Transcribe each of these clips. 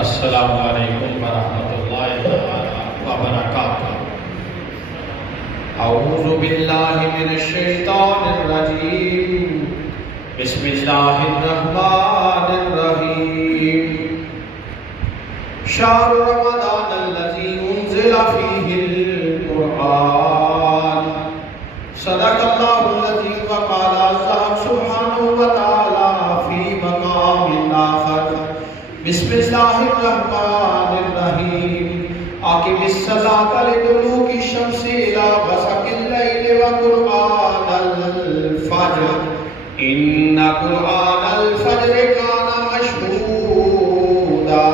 السلام علیکم ورحمۃ اللہ وبرکاتہ۔ اعوذ باللہ من الشیطان الرجیم، بسم اللہ الرحمن الرحیم۔ شہر رمضان الذی انزل فیہ القرآن، صدق اللہ العظیم۔ وقال اللہ سبحانہ وتعالی فی مقام آخر، بسم اللہ الرحمن الرحیم۔ اقم الصلاۃ لدلوک الشمس الی غسق اللیل وقرآن الفجر، ان قرآن الفجر کان مشہودا،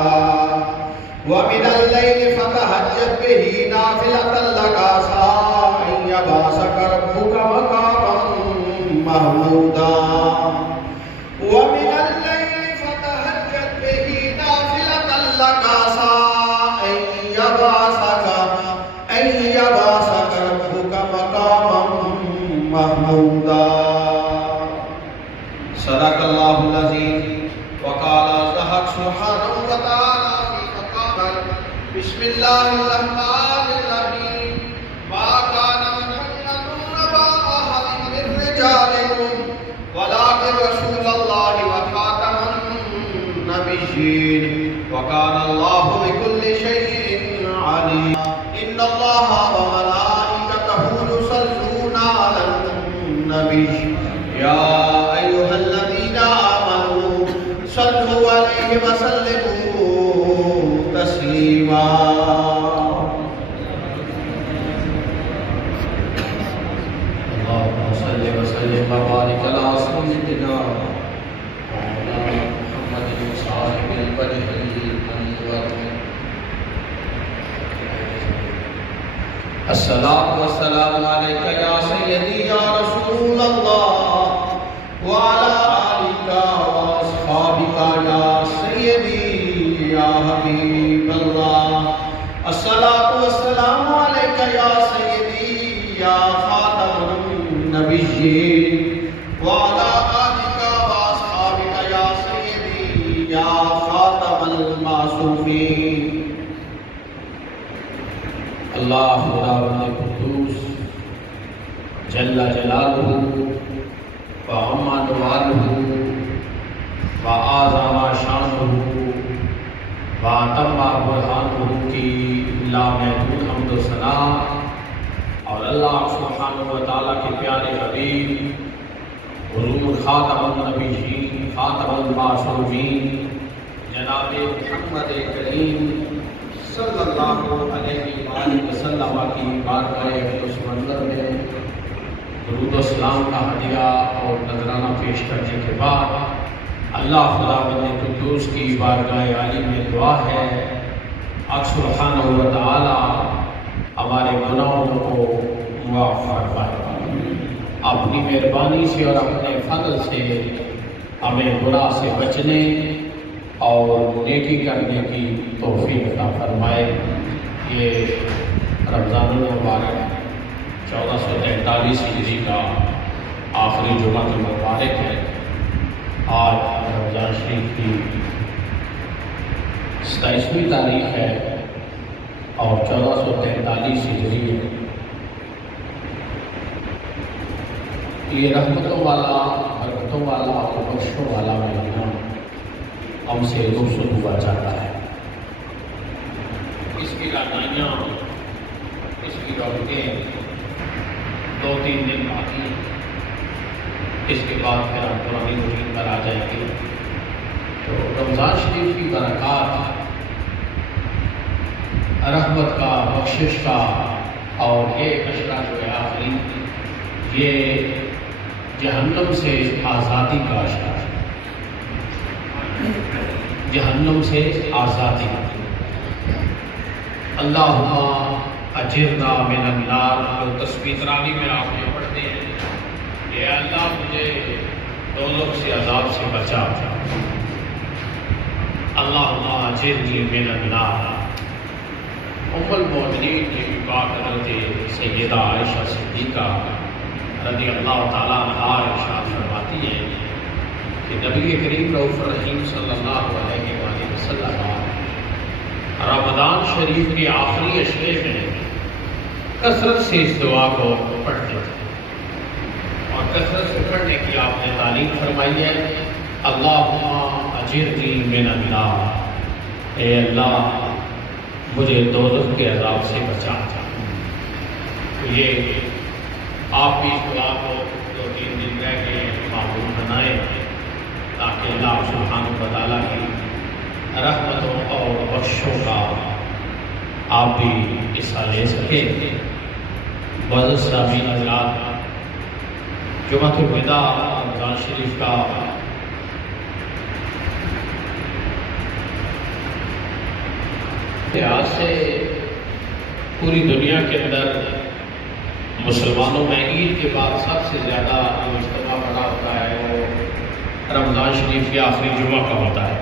ومن الليل فتهجد به نافلة لك عسى أن يبعثك ربك مقاما محمودا، ومن الليل فتهجد به نافلة لك عسى أن يبعثك ربك مقاما محمودا۔ صدق اللہ العظیم۔ وقال الحق سبحانہ وتعالی بسم اللہ الرحمن الرحیم۔ ما كان محمد أبا أحد من رجالكم ولكن رسول الله وخاتم النبيين وكان الله بكل شيء عليما۔ إن الله وملائكته يصلون على النبي يا أيها الذين آمنوا صلوا عليه وسلموا تسلیما۔ اللهم صل وسلم وبارك على سيدنا محمد صاحب الوجه الانور۔ الصلاۃ والسلام علیک یا سیدی یا رسول اللہ، وعلی آلک واصحابک یا سیدی یا حبیب اللہ۔ الصلاۃ والسلام علیک یا سیدی یا خاتم النبیین، وعلی آلک واصحابک یا سیدی یا خاتم المعصومین۔ اللہ خداوند قدوس جل جلالہ وعم نوالہ وأعظم شانہ واتم برہانہ کی لامحدود حمد و ثنا، اور اللہ سبحانہ وتعالیٰ کے پیارے حبیب حضور خاتم النبیین خاتم المعصومین جناب محمد کریم صلی اللہ علیہ وآلہ وسلم کی بارگاہ اقدس منظر میں درود و سلام کا ہدیہ اور نذرانہ پیش کرنے کے بعد اللہ خداوند قدوس کی بارگاہ عالی میں دعا ہے، حق سبحانہ و تعالی ہمارے گناہوں کو معاف فرمائے، اپنی مہربانی سے اور اپنے فضل سے ہمیں گناہ سے بچنے اور نیکی کرنے کی توفیق عطا فرمائے۔ یہ رمضان المبارک 1443 ہجری کا آخری جمعہ مبارک ہے۔ آج رمضان شریف کی 27ویں تاریخ ہے اور 1443 ہجری ہے۔ یہ رحمتوں والا، برکتوں والا اور بخشوں والا مہینہ ہم سے رخصت ہوا جاتا ہے۔ اس کی رعنائیاں، اس کی رونقیں 2-3 دن باقی ہیں، اس کے بعد پھر ہم پرانی روٹین پر آ جائیں گے۔ تو رمضان شریف کی برکات، رحمت کا، بخشش کا، اور یہ عشرہ جو ہے آخری، یہ جہنم سے آزادی کا عشرہ ہے، جہنم سے آزادی۔ اللہم اجرنا من النار، جو تسبیح تراوی میں آپ نے پڑھتے ہیں، اے اللہ مجھے دوزخ سے عذاب سے بچا۔ اللہم اجرنی من النار۔ ام المؤمنین کی پاک حضرت سیدہ عائشہ صدیقہ رضی اللہ تعالیٰ عنہا ارشاد فرماتی ہے کہ نبی کریم رؤوف الرحیم صلی اللہ علیہ وآلہ وسلم رمضان شریف کے آخری اشرے میں کثرت سے اس دعا کو پڑھتے تھے، اور کثرت سے پڑھنے کی آپ نے تعلیم فرمائی ہے، اللہم اجرنی من النار، اے اللہ مجھے دوزخ کے عذاب سے بچا۔ یہ آپ بھی اس دعا کو 2-3 دن رہ کے معمول بنائیں، تاکہ اللہ سبحانہ و تعالیٰ کی رحمتوں اور بخشوں کا آپ بھی حصہ لے سکیں۔ معزز سامعین حضرات، جمعۃ الوداع رمضان شریف کا آج سے پوری دنیا کے اندر مسلمانوں میں عید کے بعد سب سے زیادہ جو اجتماع بڑا ہوتا ہے وہ رمضان شریف کے آخری جمعہ کا ہوتا ہے۔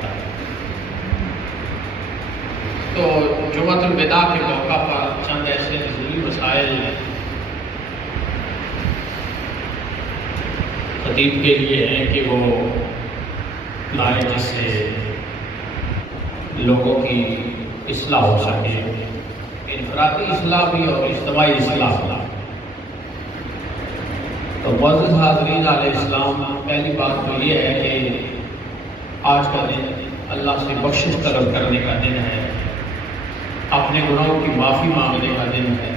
تو جمعۃ الوداع کے موقع پر چند ایسے نزولی مسائل خطیب کے لیے ہیں کہ وہ لائیں، جس سے لوگوں کی اصلاح ہو سکے، انفرادی اصلاح بھی اور اجتماعی اصلاح۔ تو معزز حاضرین علیہ السلام، پہلی بات تو یہ ہے کہ آج کا دن اللہ سے بخشش طلب کرنے کا دن ہے، اپنے گناہوں کی معافی مانگنے کا دن ہے،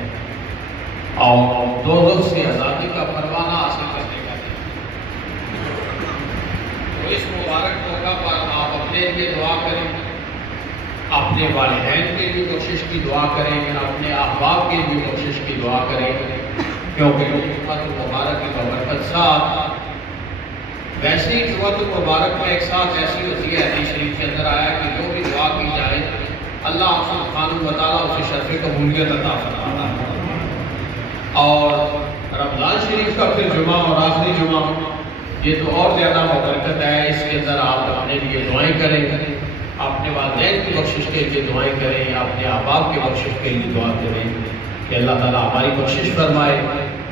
اور دوزخ سے آزادی کا پروانہ حاصل کرنے کا دن ہے۔ تو اس مبارک موقع پر آپ اپنے لیے دعا کریں، اپنے والدین کے لیے بخشش کی دعا کریں، اپنے احباب کے لیے بخشش کی دعا کریں، کیونکہ جمعۃ المبارک کی ببرکت ساتھ ویسے ہی جمعۃ المبارک میں ایک ساتھ ایسی ہوتی ہے، حدیث شریف کے اندر آیا کہ جو بھی دعا کی جائے اللہ سبحانہ و تعالیٰ اسے شرف قبولیت عطا فرماتا ہے۔ اور رمضان شریف کا پھر جمعہ اور آخری جمعہ یہ تو اور زیادہ ببرکت ہے، اس کے اندر آپ اپنے لیے دعائیں کریں، اپنے والدین کی بخشش کے لیے دعائیں کریں، اپنے احباب کی بخشش کے لیے دعا کریں کہ اللہ تعالیٰ ہماری بخشش فرمائے،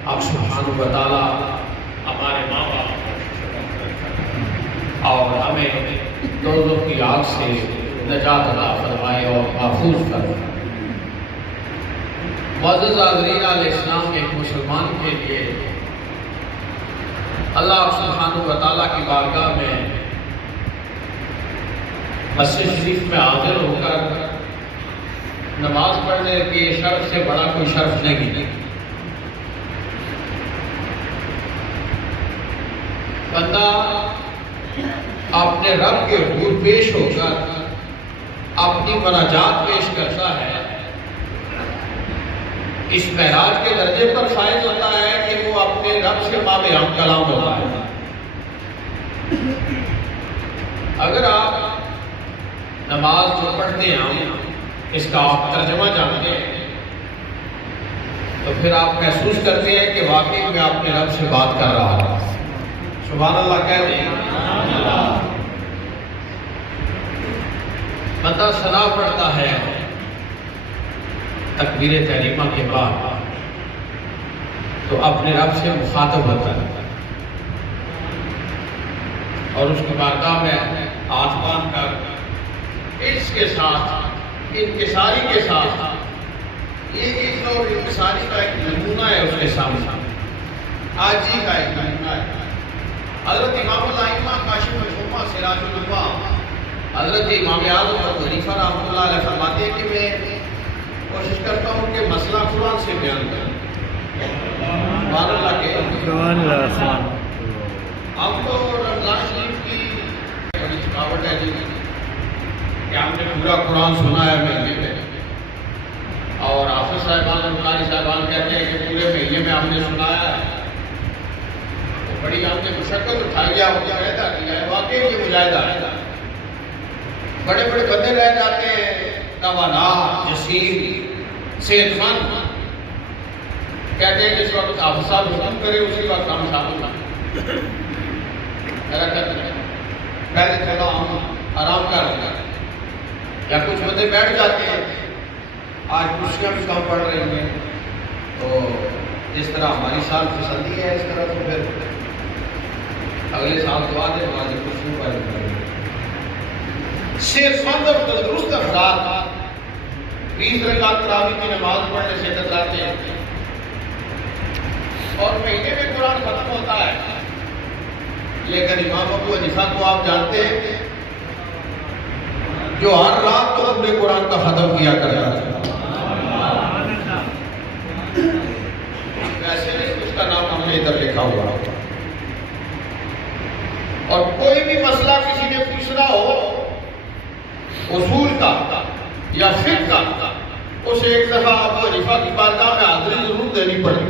آپ سبحانہ و تعالیٰ ہمارے ماں باپ کی بخشش فرمائے اور ہمیں دوزخ کی آگ سے نجات عطا فرمائے اور محفوظ فرمائے۔ معزز حاضرین علیہ السلام، ایک مسلمان کے لیے اللہ سبحانہ و تعالیٰ کی بارگاہ میں مسجد شریف میں حاضر ہو کر نماز پڑھنے کے شرف سے بڑا کوئی شرف نہیں۔ بندہ اپنے رب کے حضور پیش ہو کر اپنی مناجات پیش کرتا ہے، اس معراج کے درجے پر فائز ہوتا ہے کہ وہ اپنے رب سے مابہم کلام ہوتا ہے۔ اگر آپ نماز جو پڑھتے ہیں اس کا آپ ترجمہ جانتے ہیں تو پھر آپ محسوس کرتے ہیں کہ واقعی میں اپنے رب سے بات کر رہا ہوں۔ سبحان اللہ کہہ دیں۔ بندہ ثنا پڑھتا ہے تکبیر تحریمہ کے بعد تو اپنے رب سے مخاطب ہوتا ہے اور اس کی بارگاہ میں ہاتھ باندھ کر اس کے ساتھ انکساری کے ساتھ یہ عزت اور انکساری کا ایک نمونہ ہے اس کے سامنے، عاجزی کا ایک نمونہ ہے۔ حضرت امام الائمہ کاشف الغمہ سراج الانوار حضرت امام اعظم ابو حنیفہ رحمۃ اللہ علیہ فرماتے ہیں کہ میں کوشش کرتا ہوں کہ مسئلہ قرآن سے بیان کروں۔ سبحان اللہ کے ہم تو رمضان شریف کی بڑی تھکاوٹ ہے جی کہ ہم نے پورا قرآن سنا ہے مہینے میں، اور حافظ صاحبان اور قاری صاحبان کہتے ہیں کہ پورے مہینے میں ہم نے سنایا ہے، تو بڑی ہم نے مشقت اٹھائی ہے، مجاہدہ کیا ہے، واقعی یہ مجاہدہ ہے۔ بڑے بڑے بندے رہ جاتے ہیں، توانا، جسیم، صحت مند، کہتے ہیں جس وقت حافظ صاحب حکم کرے اسی وقت ہم شامل ہیں، پہلے چلو ہم آرام کر لیں، یا کچھ بندے بیٹھ جاتے ہیں، آج کرسیاں بھی کم پڑ رہی ہیں، تو جس طرح ہماری سال پسندی ہے اس طرح تو پھر اگلے سال دعا دیں ہماری کرسیوں پر۔ صحت مند اور تندرست افراد 20 رکعت تراویح کی نماز پڑھنے سے کتراتے ہیں اور مہینے میں قرآن ختم ہوتا ہے. لیکن امام ابو حنیفہ کو آپ جانتے ہیں جو ہر رات تو اپنے قرآن کا ختم کیا کرتا ہے. ویسے اس کا نام ہم نے ادھر لکھا ہوا. اور کوئی بھی مسئلہ کسی نے پوچھنا ہو اصول کا یا فقہ کا اسے ایک دفعہ ابو حنیفہ کی بارگاہ میں حاضری ضرور دینی پڑتی.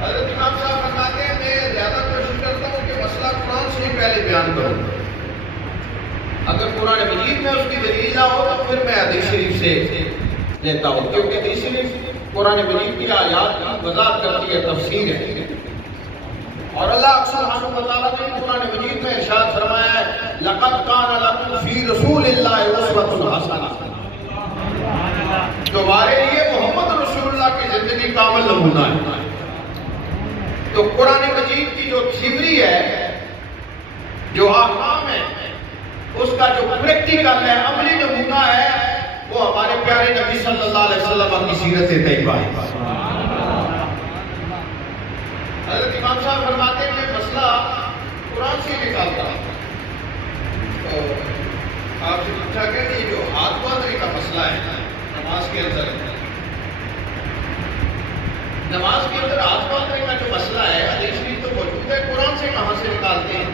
حضرت امام صاحب فرماتے ہیں میں زیادہ کوشش کرتا ہوں کہ مسئلہ قرآن سے ہی پہلے بیان کروں. اگر قرآن مجید میں اس کی دلیل نہ ہو تو پھر میں حدیث شریف سے لیتا ہوں کیونکہ حدیث شریف قرآن مجید کی آیات کی وضاحت کرتی ہے، تفسیر ہے. اور اللہ سبحانہ و تعالیٰ نے قرآن مجید میں ارشاد فرمایا ہے لَقَدْ كَانَ لَكُمْ فِي رَسُولِ اللَّهِ أُسْوَةٌ حَسَنَةٌ. تمہارے لیے محمد رسول اللہ کی زندگی کامل نمونہ ہے. تو قرآن مجید کی جو تھیوری ہے، جو احکام ہے، اس کا جو پریکٹیکل ہے، عملی نمونہ ہے، وہ ہمارے پیارے نبی صلی اللہ علیہ وسلم کی سیرت طیبہ ہے. حضرت امام صاحب فرماتے ہیں کہ مسئلہ قرآن سے نکالتا ہے. تو آپ سے پوچھا گیا کہ جو ہاتھ باندھنے کا مسئلہ ہے نماز کے اندر ہاتھ باندھنے کا جو مسئلہ ہے حدیث میں تو موجود ہے، قرآن سے کہاں سے نکالتے ہیں؟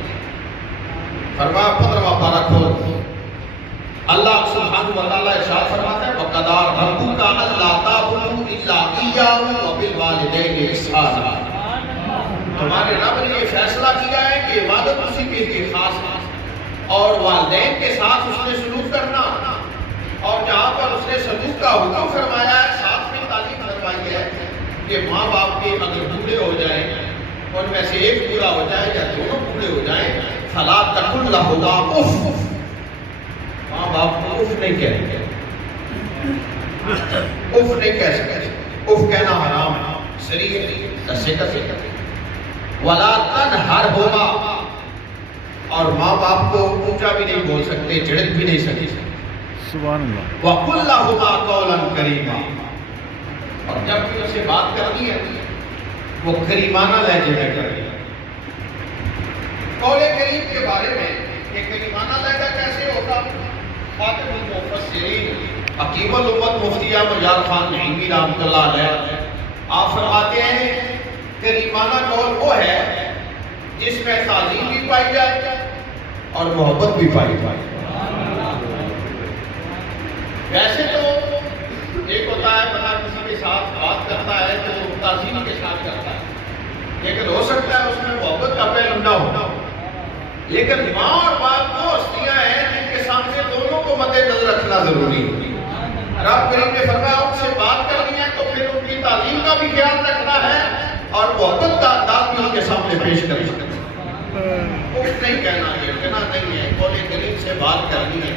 فرمایا 15واں پارہ کھول. اللہ سبحانہ و تعالیٰ ارشاد فرماتا ہے وَقَضَىٰ رَبُّكَ أَلَّا تَعْبُدُوا إِلَّا إِيَّاهُ وَبِالْوَالِدَيْنِ إِحْسَانًا. تمہارے رب نے یہ فیصلہ کیا ہے کہ عبادت اسی کے لیے خاص ہے اور والدین کے ساتھ اس نے سلوک کرنا، اور جہاں پر اس نے سلوک کا حکم فرمایا ہے ساتھ میں تعلیم کروائی ہے کہ ماں باپ کے اگر بوڑھے ہو جائیں، ان میں سے ایک پورا ہو جائے یا دونوں پورے ہو جائیں، فَلَا تَقُلْ لَهُمَا أُفٍّ. ماں باپ کو اف نہیں کہتے، اف نہیں کہہ سکتے. اف کہنا حرام ہے، شریعت کسے وَلَا تَنْهَرْهُمَا. اور ماں باپ کو اونچا بھی نہیں بول سکتے، جھڑک بھی نہیں سکتے. سبحان اللہ. وَقُلْ لَهُمَا قَوْلًا كَرِيمًا. اور جب بھی اسے بات کرنی ہے وہ کریمانہ لہجے میں کرنی ہے. قول کریم کے بارے میں کہ کریمانہ لہجہ کیسے ہوگا، خاتم المفسرین حکیم الامت مفتی مجاز خان نعیمی رحمۃ اللہ علیہ آپ فرماتے ہیں کریمانہ قول وہ ہے جس میں تعظیم بھی پائی جائے اور محبت بھی پائی جائے. ویسے تو ایک ہوتا ہے بندہ کسی کے ساتھ بات کرتا ہے تو وہ تعظیم کے ساتھ کرتا ہے، لیکن ہو سکتا ہے اس میں محبت کا پہلو نہ ہو. لیکن ماں اور باپ وہ ہستیاں ہیں جن کے سامنے دونوں کو مد نظر رکھنا ضروری ہے. رب کریم نے فرمایا ان سے بات کرنی ہے تو پھر ان کی تعلیم کا بھی خیال رکھنا ہے اور محبت کا انداز بھی ان کے سامنے پیش کرنا ہے. کچھ نہیں کہنا، یہ کہنا نہیں ہے، قول کریم سے بات کرنی ہے.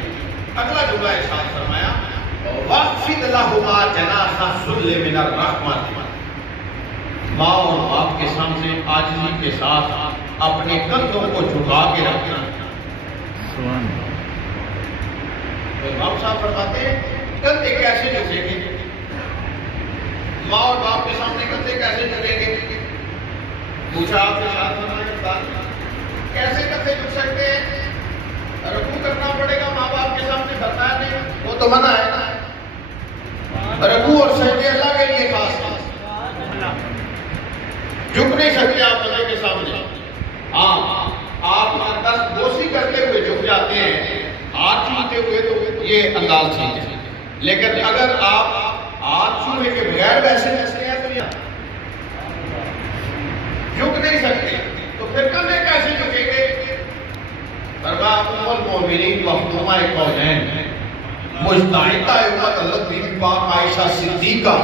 اگلا جملہ ارشاد فرمایا وَاخْفِضْ لَهُمَا جَنَاحَ الذُّلِّ مِنَ الرَّحْمَةِ. ماں اور باپ کے سامنے عاجزی کے ساتھ اپنے کندھوں کو جھکا کے رکھنا. امام صاحب فرماتے ہیں کندھے کیسے جھکیں گے؟ ماں اور باپ کے سامنے کندھے کیسے جھکیں گے؟ پوچھا آپ سے ساتھ فرمایا کیسے کندھے جھک سکتے ہیں؟ رکوع کرنا پڑے گا ماں باپ کے سامنے، فرمایا نہیں وہ تو منع ہے نا. رکوع اور سجدے اللہ کے لیے خاص ہے، جھک نہیں سکتے آپ اللہ کے سامنے. ہاں آپ دست بوسی کرتے ہوئے جھک جاتے ہیں، ہاتھ چھوتے ہوئے تو یہ انداز ٹھیک ہے. لیکن اگر آپ ہاتھ چھونے کے بغیر ویسے ایسے ہیں تو جھک نہیں سکتے تو پھر کندھے کیسے جھکیں گے؟ فرمایا ام المؤمنین مخدومہ کونین مجتہدہ امت حضرت بی بی پاک عائشہ صدیقہ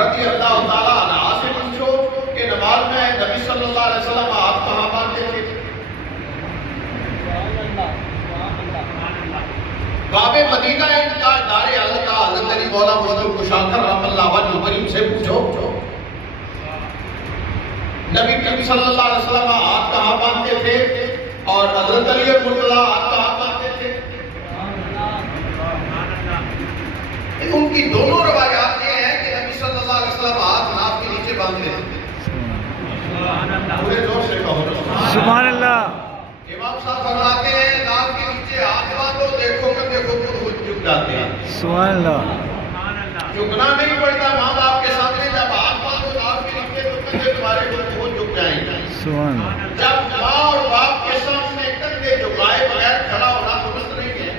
رضی اللہ تعالیٰ عنہا سے پوچھو کہ نماز میں نبی صلی اللہ علیہ وسلم آپ کہاں باندھتے تھے؟ باب مدینہ کا دار حضرت حضرت علی مولا مشکل کشاکر رحمۃ اللہ وجہ کریم سے پوچھو نبی صلی اللہ علیہ وسلم آپ کہاں باندھتے تھے اور حضرت علی مرتضیٰ آپ کہاں باندھتے تھے؟ کی دونوں روایات یہ ہیں کہ نبی صلی اللہ علیہ وسلم ہاتھ ناف کے نیچے باندھتے تھے. پورے زور سے کہو سبحان اللہ. امام صاحب فرماتے ہیں ناف کے نیچے ہاتھ باندھو, دیکھو کہ دیکھو خود جھک جاتے ہیں. سبحان اللہ. جھکنا نہیں پڑتا ماں باپ کے سامنے, جب ہاتھ باندھو ناف کے نیچے تو کندھے تمہارے خود جھک جائیں گے. سبحان اللہ. جب ماں اور باپ کے سامنے کندھے جھکائے بغیر کھڑا ہونا درست نہیں ہے.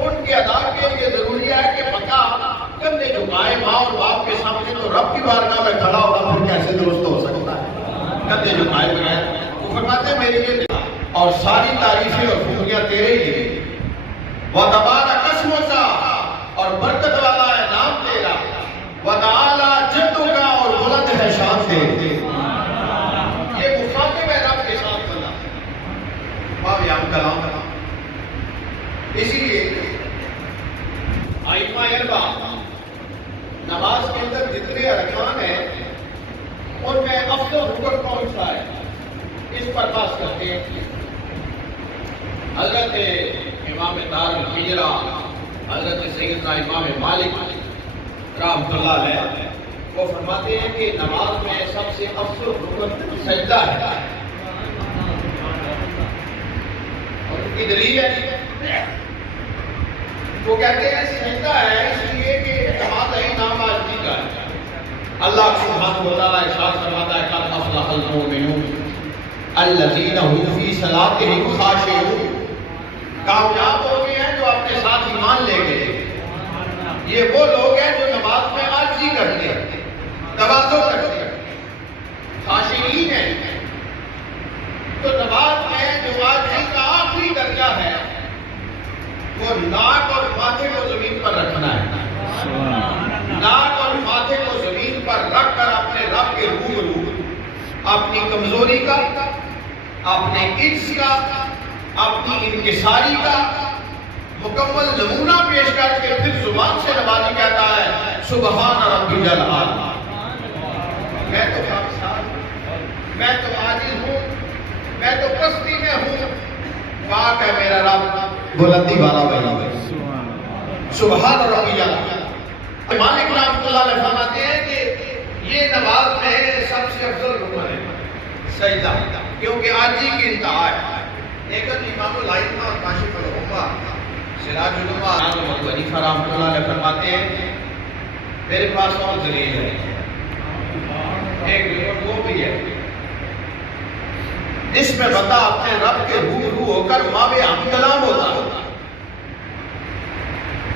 ان کے ادا کے لیے ضروری ہے کہ بندہ کندھے جھکائے ماں اور باپ کے سامنے, تو رب کی بارگاہ میں کھڑا ہونا پھر کیسے درست ہو سکتا ہے کندھے جھکائے بغیر. وہ فرماتے میرے لیے اور ساری تعریفیں اور خوبیاں تیرے لیے. وَتَبَارَكَ اسْمُكَ, اور برکت والا ہے نام تیرا. وَتَعَالَىٰ جَدُّكَ, اور بلند ہے شان تیرے. یہ مخاطب ہے رب کے ساتھ بنا باویام کلام. اسی لیے ائمہ اربعہ نماز کے اندر جتنے ارکان ہیں ان میں افضل رکن کون سا ہے, اس پر بات کرتے ہیں. حضرت امام دار الحجرہ حضرت سیدنا امام مالک رحمۃ اللہ علیہ وہ فرماتے ہیں کہ نماز میں سب سے افضل رکن سجدہ ہے. اور ان کی دلیل ہے, وہ کہتے ہیں سجدہ ہے اس لیے کہ نماز ہی نام آجزی کا ہے. اللہ سبحانہ و تعالیٰ ارشاد فرماتا ہے قد افلح المؤمنون الذین هم فی صلاتهم خاشعون, کامیاب ہو گئے ہیں جو اپنے ساتھ ایمان لے گئے. یہ وہ لوگ ہیں جو نماز میں عاجزی کرتے ہیں, تواضع کرتے ہیں, خاشعین ہیں. تو نماز میں جو عاجزی کا آخری درجہ ہے وہ ناک اور ماتھے کو زمین پر رکھنا ہے. ناک اور ماتھے کو زمین پر رکھ کر اپنے رب کے روبرو اپنی کمزوری کا, اپنے عجز کا, اپنی انکساری کا مکمل نمونہ پیش کر کے پھر زبان سے نمازی کہتا ہے سبحان ربی الاعلی. میں تو خاکسار ہوں, میں تو عاجز ہوں, میں تو پستی میں ہوں, پاک ہے میرا رب بلندی والا بھائی. سبحان ربی الاعلی. مالک رحمۃ اللہ علیہ فرماتے ہیں کہ یہ نماز میں سب سے افضل رکن ہے سجدہ, کیونکہ عاجزی کی انتہا ہے. لیکن امام الائمہ اور کاشف الغمہ سراج العلماء ابو حنیفہ رحمۃ اللہ علیہ فرماتے ہیں میرے پاس اور دلیل ہے. ایک رکن وہ بھی ہے جس میں بندہ اپنے رب کے روبرو ہو کر ماوے ہم کلام ہوتا ہے.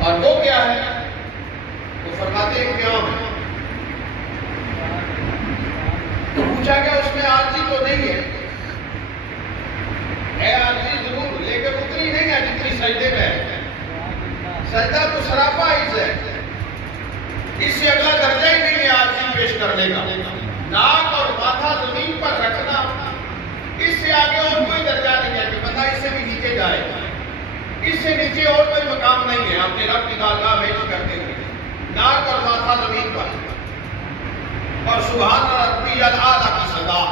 اور وہ کیا ہے؟ وہ فرماتے ہیں قیام. تو پوچھا کہ اس میں عاجزی تو نہیں ہے عاجزی ضرور, لیکن اتنی نہیں ہے جتنی سجدے میں ہے. سجدہ تو سراپا عجز ہے, اس سے اگلا درجہ ہی نہیں ہے عاجزی پیش کرنے کا. ناک اور ماتھا زمین پر رکھنا, اس سے آگے اور کوئی درجہ نہیں ہے کہ بندہ اس سے بھی نیچے جائے. اس سے نیچے اور کوئی مقام نہیں ہے اپنے رب کی بارگاہ میں کرتے ہوئے. ناک اور ماتھا زمین پر, اور سبحان ربی الاعلی کی صدا,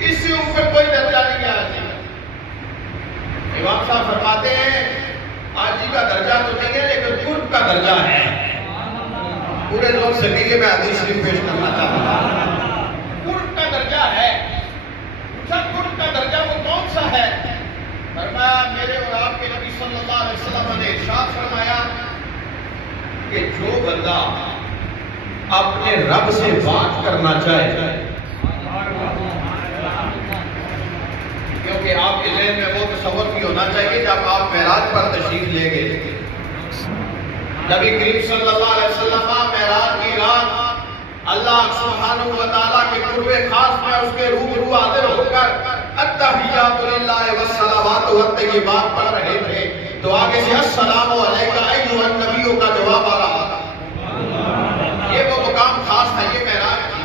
اس سے اوپر کوئی درجہ نہیں ہے عاجزی کا. امام صاحب فرماتے ہیں عاجزی کا درجہ تو نہیں ہے لیکن قرب کا درجہ ہے. پورے لوگ سے لیے میں حدیث شریف پیش کرنا چاہتا ہوں. قرب کا درجہ ہے. سب قرب کا درجہ وہ کون سا ہے؟ فرمایا میرے اور آپ کے نبی صلی اللہ علیہ وسلم نے ارشاد فرمایا کہ جو بندہ اپنے رب سے بات کرنا چاہے, کیونکہ آپ کے ذہن میں وہ تصور بھی ہونا چاہیے جب آپ معراج پر تشریف لے گئے. نبی کریم صلی اللہ علیہ وسلم معراج کی رات اللہ سبحانہ و تعالیٰ کے قرب خاص میں اس کے روبرو حاضر ہو کر التحیات للہ والصلوات والطیبات پڑھ رہے تھے, تو آگے سے السلام علیکہ ایھا النبی کا جواب آ رہا تھا. یہ وہ مقام خاص ہے, یہ معراج تھی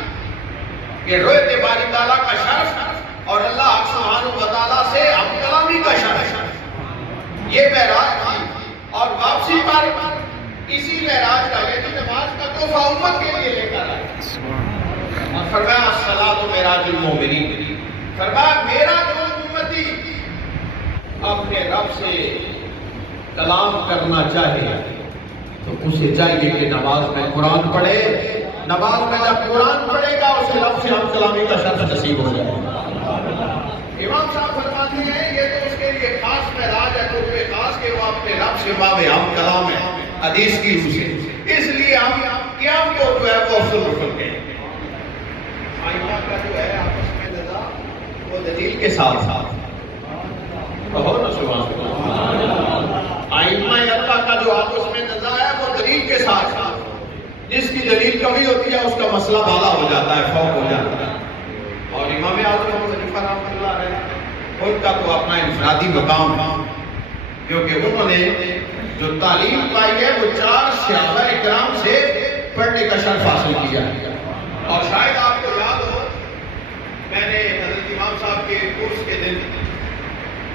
کہ رویت باری تعالیٰ کا شرف اور اللہ سبحانہ و تعالیٰ سے ہم کلامی کا شرف, یہ معراج تھی. اور واپسی پر اسی معراج کا یعنی نماز کا تحفہ امت کے لیے لے کر آئے اور فرمایا الصلاۃ معراج المومنین. فرمایا میرا جو امتی اپنے رب سے کلام کرنا چاہے تو اسے چاہیے کہ نماز میں قرآن پڑھے. نماز میں جب قرآن پڑھے گا اسے رب سے ہم کلامی کا شرف نصیب ہو جائے گا. امام صاحب فرماتے ہیں یہ تو اس کے لیے خاص معراج ہے, تو خاص کہ وہ اپنے رب سے باب ہم کلام ہے حدیث کی روح سے. اس لیے ہم قیام کو جو ہے وہ افضل رکھتے ہیں. آئمہ کا جو ہے آپس میں نزا وہ دلیل کے ساتھ آئمہ اربعہ کا جو آپس میں نزا ہے وہ دلیل کے ساتھ. جس کی دلیل کمی ہوتی ہے اس کا مسئلہ بالا ہو جاتا ہے, فوق ہو جاتا ہے. اور امام اعظم ابو حنیفہ رحمۃ اللہ علیہ ان کا تو اپنا انفرادی مقام ہے, کیونکہ انہوں نے جو تعلیم پائی ہے وہ 4 صحابہ اکرام سے پڑھنے کا شرف حاصل کیا ہے. اور شاید آپ کو یاد ہو, میں نے حضرت امام صاحب کے کورس کے دن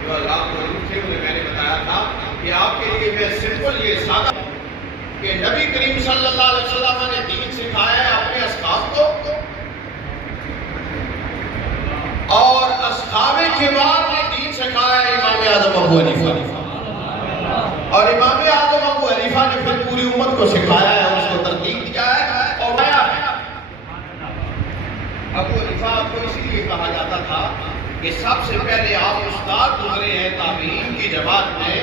جو رات کو تھے انہیں میں نے بتایا تھا کہ آپ کے لیے میں سمپل یہ سادہ کہ نبی کریم صلی اللہ علیہ وسلم نے دین سکھایا ہے اپنے اصحاب کو, اور اصحاب کبار نے دین سکھایا ہے امام اعظم ابو حنیفہ, اور امام اعظم ابو حنیفہ نے پھر پوری امت کو سکھایا ہے, اس کو ترتیب دیا ہے اور بیاں ہے. ابو حنیفہ کو اسی لیے کہا جاتا تھا کہ سب سے پہلے آپ استاد گزرے ہیں تابعین کی جماعت میں.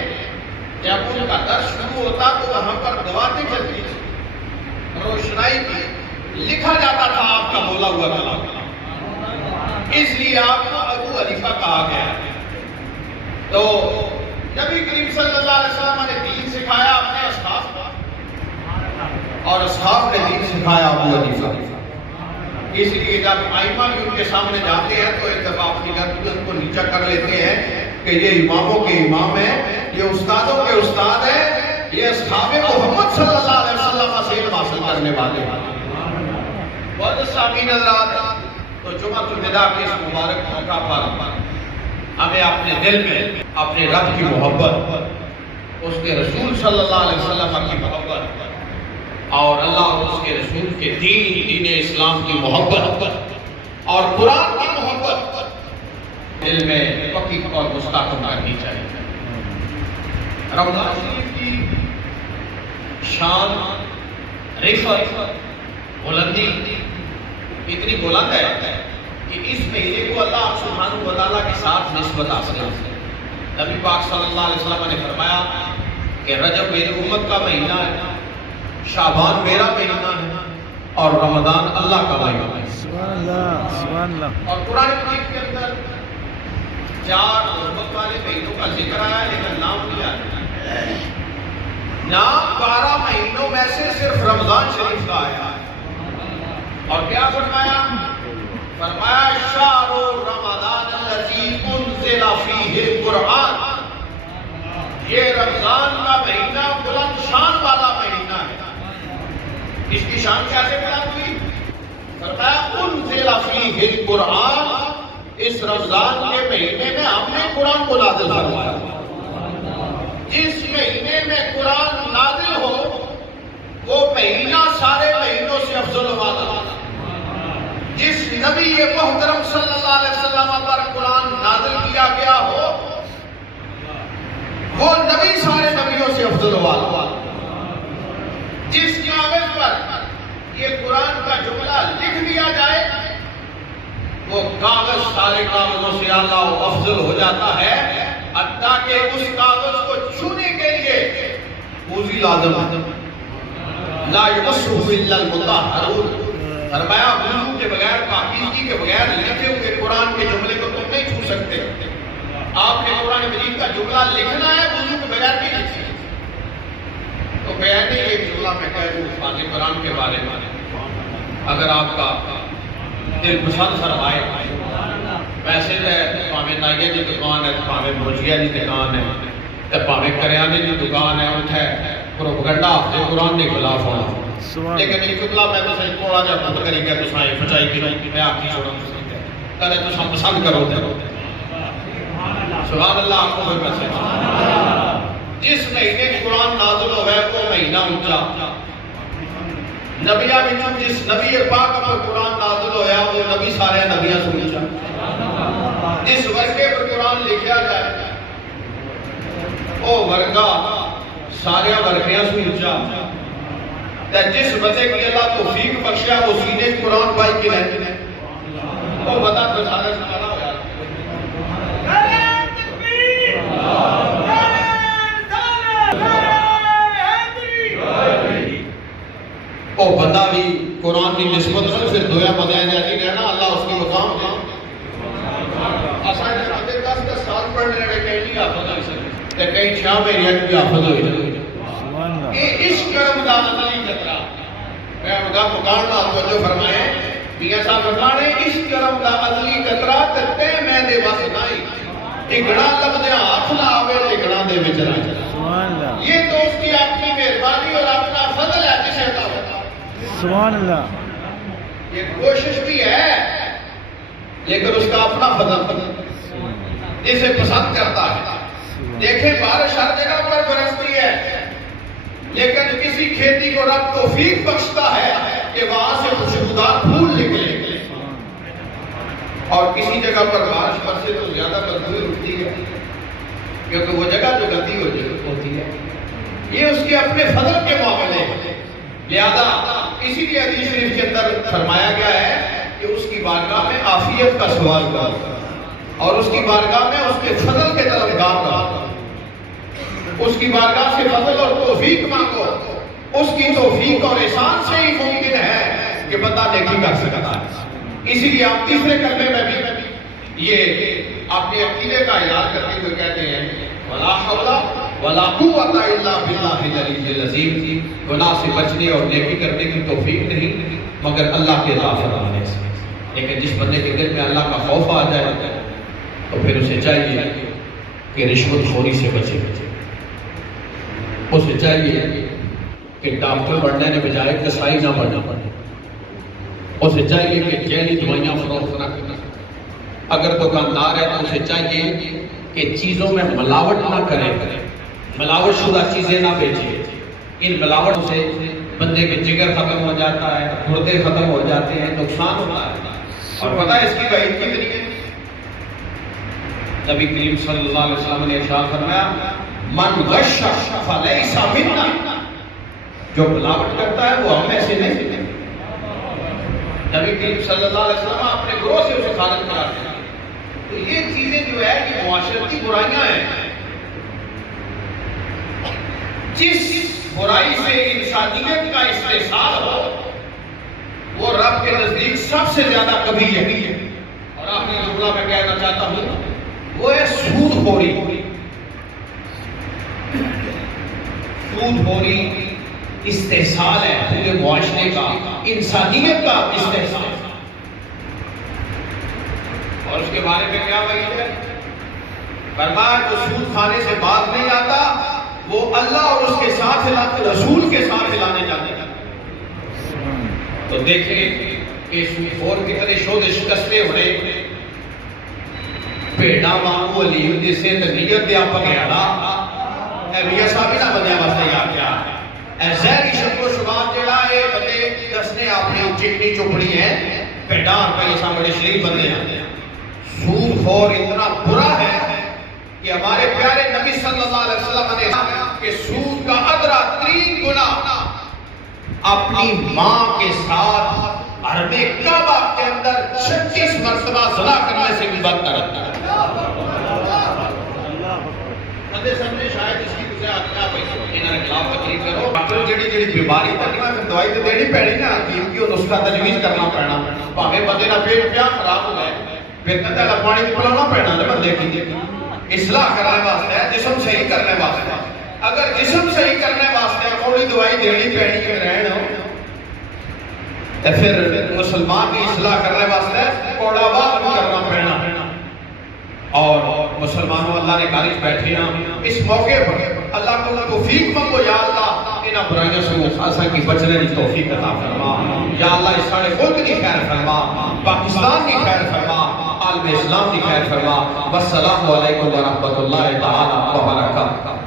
جب ان کا درس شروع ہوتا تو وہاں پر دعاتیں چلتی تھی, روشنائی تھی, لکھا جاتا تھا آپ کا بولا ہوا کلام. اس لیے آپ کو ابو حنیفہ کہا گیا. تو نبی کریم صلی اللہ علیہ وسلم نے دین سکھایا اپنے اصحاب کو, اور اصحاب نے دین سکھایا ابو حنیفہ. اس لیے جب ائمہ بھی ان کے سامنے جاتے ہیں تو ایک دفعہ اپنی گردن کو نیچا کر لیتے ہیں کہ یہ اماموں کے امام ہیں, یہ استادوں کے استاد ہیں, یہ اصحاب محمد صلی اللہ علیہ وسلم سے علم حاصل کرنے والے ہیں. بہت سامعین حضرات, تو جمعۃ الوداع کے اس مبارک موقع پر ہمیں اپنے دل میں اپنے رب کی محبت, اس کے رسول صلی اللہ علیہ وسلم کی محبت, اور اللہ اور اس کے رسول کے دین اسلام کی محبت اور قرآن کی محبت دل میں پکی اور مستحکم کرنی چاہیے. رمضان شریف کی شان, رفعت, بلندی اتنی بلند ہے کہ اس مہینے کو اللہ سبحانہ و تعالیٰ کے ساتھ نسبت حاصل ہے. نبی پاک صلی اللہ علیہ وسلم نے فرمایا کہ رجب میری امت کا مہینہ ہے, شعبان میرا مہینہ ہے, اور رمضان اللہ کا مہینہ ہے. سبحان اللہ, سبحان اللہ. اور قرآن مجید کے اندر 4 محبت والے مہینوں کا ذکر آیا ہے, لیکن نام نہیں آیا. نام 12 مہینوں میں سے صرف رمضان شریف کا آیا. اور کیا فرمایا؟ فرمایا شہر رمضان الذی انزل فیہ القرآن. یہ رمضان کا مہینہ بلند شان والا مہینہ ہے. اس کی شان کیسے بلند ہوئی؟ فرمایا انزل فیہ القرآن, اس رمضان کے مہینے میں ہم نے قرآن کو نازل فرمایا. جس مہینے میں قرآن نازل ہو وہ مہینہ سارے مہینوں سے افضل والا. جس نبی محترم صلی اللہ علیہ وسلم پر قرآن نازل کیا گیا ہو وہ نبی سارے نبیوں سے افضل والا. جس کاغذ پر یہ قرآن کا جملہ لکھ دیا جائے وہ کاغذ سارے کاغذوں سے اعلیٰ و افضل ہو جاتا ہے, حتیٰ کہ اس کاغذ کو چھونے کے لیے وضو لازم ہے. لا یمسہ الا المطہرون. فرمایا وضو کے بغیر, پاکیزگی کے بغیر لکھے ہوئے قرآن کے جملے کو تم نہیں چھو سکتے. آپ نے قرآن مجید کا جملہ لکھنا ہے, وضو کے بغیر نہیں لکھ سکتے. تو پہلے ایک جملہ میں کہہ دوں فاتح قرآن کے بارے میں, اگر آپ کا دل پسند فرمائے. ویسے تو پاویں نائیے کی دکان ہے, پاویں بوجھیا کی دکان ہے, تو پاویں کریانے کی دکان ہے, اتھے پروپگنڈا قرآن کے خلاف ہونا. لیکن ایک جملہ میں تو صحیح تھوڑا جا پتہ کری گیا تو سائیں فچائی کی نہیں میں آپ کی چھوڑا کرے تو سب پسند کرو دے. سبحان اللہ. آپ کو کوئی پیسے جس مہینے قرآن نازل ہوئے وہ مہینہ اونچا. نبیاں بچوں جس نبی پاک پر قرآن نازل ہویا وہ نبی سارے نبیاں سے اونچا. جس ورقے پر قرآن لکھا جائے وہ ورقہ سارے ورقیاں سے اونچا. جس بندے کی اللہ توفیق بخشیا وہ سینے قرآن پائی کے لیں وہ بتا بچارے سارا ہو جاتا وہ بندہ بھی قرآن کی نسبت سے پھر دویا بندہ جاتی رہنا اللہ اس کی مقام دے آسان شاہدے 10 سال پڑھنے رہے کہیں نہیں حافظ ہوئی سکتے کہیں 6 مہینے بھی حافظ ہوئی سکتے یہ اس کرم دا عملی خطرہ میں ان کا پکارنا توجہ فرمائے میاں صاحب فرمانے اس کرم دا عملی خطرہ تے میں دے بس نہیں اگڑا لفظ ہاتھ نہ آوے اگڑا دے وچ رہ یہ تو اس کی اپنی مہربانی اور اپنا فضل ہے جسے عطا ہوتا سبحان اللہ یہ کوشش بھی ہے لیکن اس کا اپنا فضل اسے پسند کرتا ہے دیکھیں بارش ہر جگہ پر برستی ہے لیکن کسی کھیتی کو رب توفیق بخشتا ہے کہ وہاں سے خوشبودار پھول نکلے اور کسی جگہ پر بارش برسے تو زیادہ بدبو اٹھتی ہے کیونکہ وہ جگہ جو گندی ہوتی ہے یہ اس کے اپنے فضل کے معاملے ہیں لہذا اسی لیے حدیث شریف کے اندر فرمایا گیا ہے کہ اس کی بارگاہ میں عافیت کا سوال کرو اور اس کی بارگاہ میں اس کے فضل کے طلبگار رہو اس کی بارگاہ سے فضل اور توفیق مانگو اس کی توفیق اور احسان سے ہی ممکن ہے کہ بندہ نیکی کر سکتا ہے اسی لیے آپ تیسرے کلمے میں بھی یہ اپنے عقیدے کا یاد کرتے ہوئے کہتے ہیں ولا حول ولا قوت الا باللہ العلی العظیم گناہ سے بچنے اور نیکی کرنے کی توفیق نہیں مگر اللہ کے عطا فرمانے سے لیکن جس بندے کے دل میں اللہ کا خوف آ جائے تو پھر اسے چاہیے کہ رشوت خوری سے بچے اسے چاہیے کہ ڈاکٹر بننے کے بجائے کسائی نہ بننا پڑے اسے چاہیے کہ جیلی دوائیاں فروخت نہ کرنا اگر دکاندار ہے تو اسے چاہیے کہ چیزوں میں ملاوٹ نہ کرے ملاوٹ شدہ چیزیں نہ بیچے ان ملاوٹ سے بندے کے جگر ختم ہو جاتا ہے گردے ختم ہو جاتے ہیں نقصان ہوتا ہے اور پتہ ہے اس کی وعید کتنی ہے نبی کریم صلی اللہ علیہ وسلم نے ارشاد فرمایا من غش فلیس منا جو ملاوٹ کرتا ہے وہ ہم میں سے نہیں نبی کریم صلی اللہ علیہ وسلم اپنے گروہ سے اسے خارج کرا دیا تو یہ چیزیں جو ہے یہ معاشرتی برائیاں ہیں جس برائی سے انسانیت کا استحصال ہو وہ رب کے نزدیک سب سے زیادہ کبھی ہے اور آخری جملہ میں کہنا چاہتا ہوں وہ ہے سود خوری سود خوری استحصال ہے پورے معاشرے کا انسانیت کا استحصال اور اس کے بارے میں کیا وعید ہے فرمایا جو سود کھانے سے باز نہیں آتا وہ اللہ اور اس کے ساتھ رسول کے ساتھ لانے جاتے ہیں تو دیکھیں کہ سود خور کتنے شود شکستے ہوئے پیڑا مانگو علی جس سے نیت دیا پگیڑا اے میاں صاحب نہ بندے واسطے یاد کیا اے زہری شک و شباب جڑا اے بندے دسنے اپنی چٹنی چپڑی ہے پیڑا کا یہ سامنے شریف بندے ہیں سود خور اتنا برا ہے کہ ہمارے پیارے نبی صلی اللہ علیہ وسلم نے کہا کہ سود کا ادرا ترین گناہ اپنی ماں کے ساتھ حرم کعبہ کے اندر 36 مرتبہ زنا کرنے سے بھی بدتر ہے بندے سمجھے شاید اس کی کچھ آدھا پیسے انہوں نے خلاف تقریر کرو ڈاکٹر جڑی جڑی بیماری تکنا پھر دوائی تو دینی پڑی نا حکیم کی نسخہ تجویز کرنا پڑنا بھاوے بندے نہ پیٹ پیا خراب ہو گئے پھر کہتا ہے پانی پلانا پڑنا ہے بندے کی اصلاح کرنے واسطے ہے جسم صحیح کرنے واسطے اگر جسم صحیح کرنے واسطے کوئی دوائی دینی پڑی کہ رہن ہو تو پھر مسلمان کی اصلاح کرنے واسطے کوڑا بات کرنا پڑنا اور مسلمانوں اللہ نے کارج بیٹھے ہیں اس موقع پر اللہ کو توفیق مانگو یا اللہ انہاں برائیوں سے مخاصہ کی بچنے کی توفیق عطا فرما یا اللہ اس سارے ملک کی خیر فرما پاکستان کی خیر فرما عالم اسلام کی خیر فرما والسلام علیکم ورحمۃ اللہ تعالی وبرکاتہ